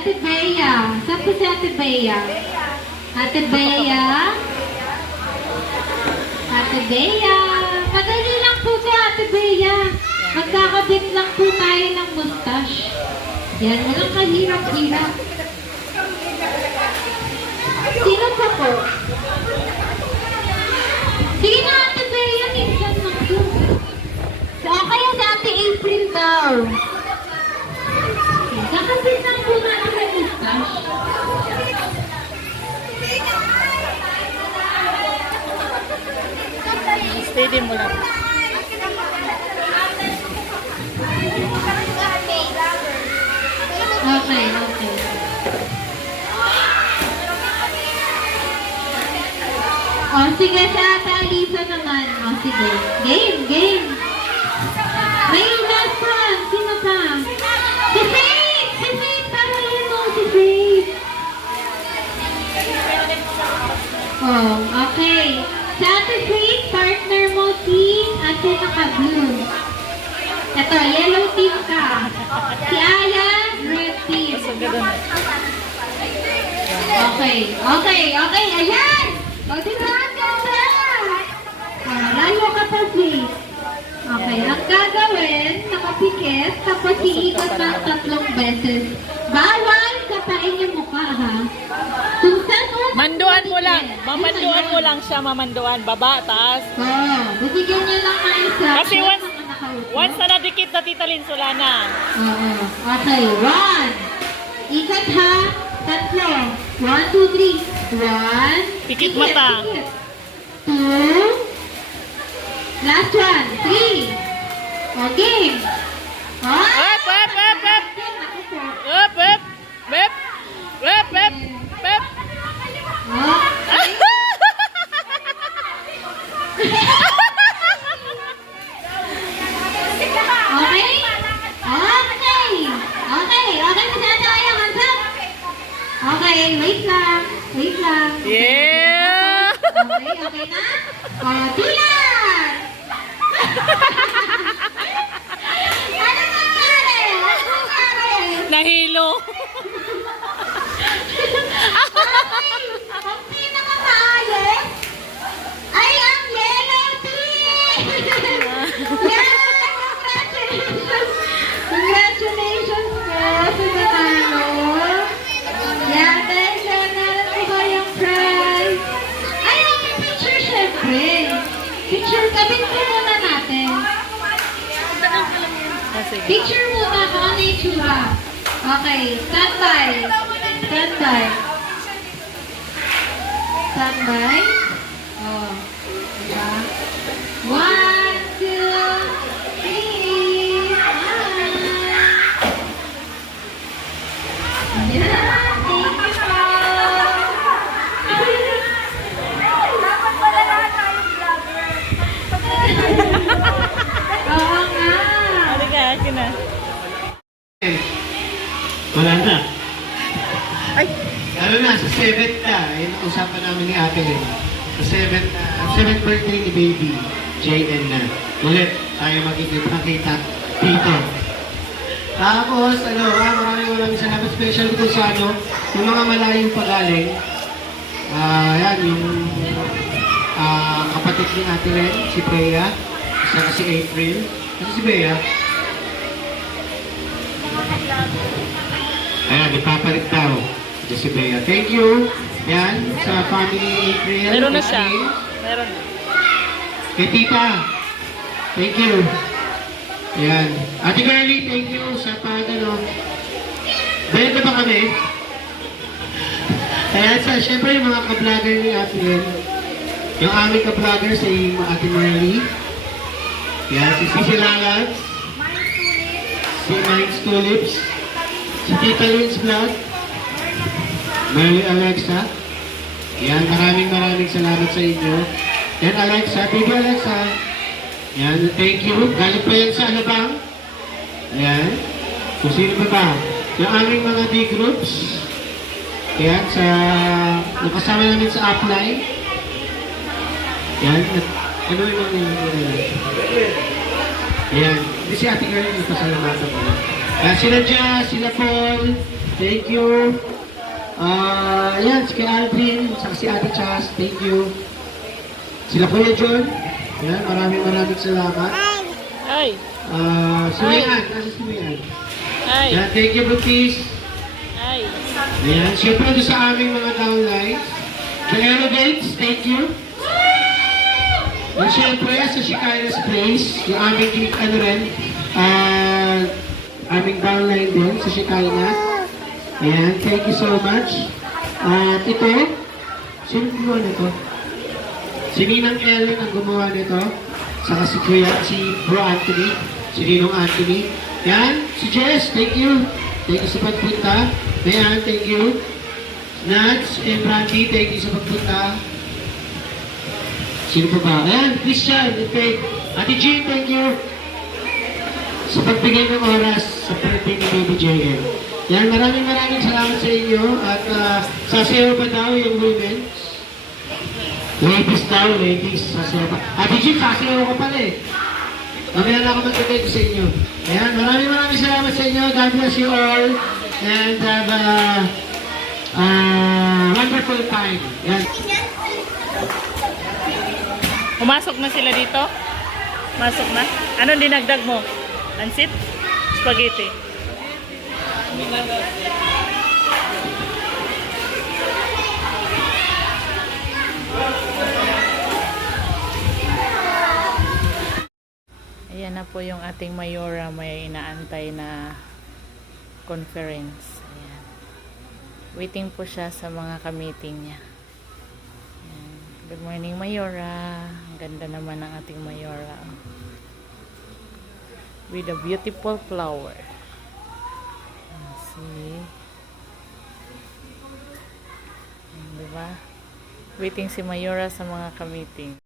Ate Bea. Saan po si Ate Bea? Ate Bea. Ate Bea. Madali lang po si Ate Bea. Magkakabit lang po tayo ng mustache. Yan, walang kahirap-hirap. Sino pa po? Sige na, Ate Bea. Minsan lang po. So, kaya si Ate April daw. Kakabit lang po natin ng mustache. Steady mo lang. Okay, okay. O, sige, sa Ate Alisa naman. O, sige. Game, game. May last one. Sino pa? Si Faith! Si Faith! Para yun mo, si Faith. Oh, okay. Sa Ate Faith, partner mo si Ate naka-blue. Ito, yellow team ka. Si Aya, red team. Okay, okay, okay. Ayan! O, tingnan ka na! Layo ka pa, Faith. Okay, ang gagawin, nakapikit, tapos iikot ng 3 beses. Bawal kapain yung mukha, ha? Kung saan mo... Manduan mo lang. Mamanduan mo lang siya, mamanduan. Baba, taas. Bibigyan niyo lang ng instruction. Kasi once na nadikit na Tita Lynn Solana. Oo. Okay, 1. Ikat ha. 3. 1, 2, 3. 1. Pikit mata. 2. Last one. 3. Okay. Up, up, up, up. Up, up. Up, up, up, up. Okay? Okay. Okay. Okay. Masyado kayo. Mansap. Okay. Wait lang. Wait lang. Yeah! Okay. Okay na? Tilan! Ano nangyari? Ano nangyari? Nahilo. Ang pinakamaayos ay ang yellow team! Yan! Congratulations! Congratulations po sa nanalo! Yan, dahil sa nanalo po kayong prize! Ay, may picture syempre! Picture, kabit po muna natin. Picture muna kung ano yung tsura. Okay, stand by. Stand by. Stand by. Oh, diba? 1, 2, 3. Yeah, thank you po. Dapat pala lahat tayong vlogger. Oo nga. Ano ka, akin na. Wala na. Ay! Lalo na, sa 7th na, yun ang usapan namin ni Ate Lynn. Sa 7th birthday ni Baby, JN na. Ulit, tayo magkikita dito. Tapos, maraming salamat special dito sa yung mga malayong pagaling. Yan, yung kapatid ni Ate Lynn, si Bea, saka si April. Kasi si Bea, ayan, ipapalit daw. Ito si Bea. Thank you. Yan, sa family ni April. Meron na siya. April. Meron na. Kay Tita. Thank you. Yan. Ate Girlie, thank you sa Benta ba kami? Ayan, syempre yung mga ka-vlogger ni Ate Lynn. Yung aming ka-vlogger si Ate Marley. Yan, si Cici Lalats. Si Minds Tulips. Si Tita Lynn's Vlog. Mary Alexa. Yan, maraming salamat sa inyo. Yan, Alexa. Baby Alexa. Yan, thank you. Galing pa yan sa Alabang. Ayan. Kung sino pa ba? Yung aming mga D-groups. Yan, nakasama namin sa upline. Yan. Ano yung mga nila? Ayan. Hindi si Ate Girl yung pasalamatan ko. Sila Jazz, sila Paul, thank you. Yan, si Aldrin, saka si Ate Chas, thank you. Sila Kuya John, yan, maraming salamat. Ay. Si Mayan, nasa si Mayan. Ay. Yan, thank you, Butis. Ay. Ayan, syempre doon sa aming mga downlines. The Elevates, thank you. At syempre sa Shikara's Place, yung aming ano rin, aming downline din sa Shikara. Ayan, thank you so much. At ito, sino gumawa nito? Si Ninang Ellen ang gumawa nito. Saka si Kuya, si Bro Anthony, si Ninong Anthony. Yan, si Jess, thank you. Thank you sa pagpunta. Ayan, thank you. Nats and Brandy, thank you sa pagpunta. Sino pa ba? Ayan, Christian, okay. Ate Jean, thank you. Sa pagbigay ng oras sa birthday ni Baby JM. Yan, maraming salamat sa inyo. At sasayaw ba daw yung women? Ladies daw, ladies. Sasayaw ba? Ate Jean, sasayaw ko pala eh. Mamaya na ako magkakay sa inyo. Ayan, maraming salamat sa inyo. God bless you all. And have a wonderful time. Yan. Pumasok na sila dito? Masok na? Anong dinagdag mo? Ansit? Spaghetti? Ayan na po yung ating mayora, may inaantay na conference. Ayan. Waiting po siya sa mga ka-meeting niya. Ayan. Good morning, Mayora. Ang ganda naman ng ating Mayora. With a beautiful flower. Ayan, see? Ayan, diba? Waiting si Mayora sa mga ka-meeting.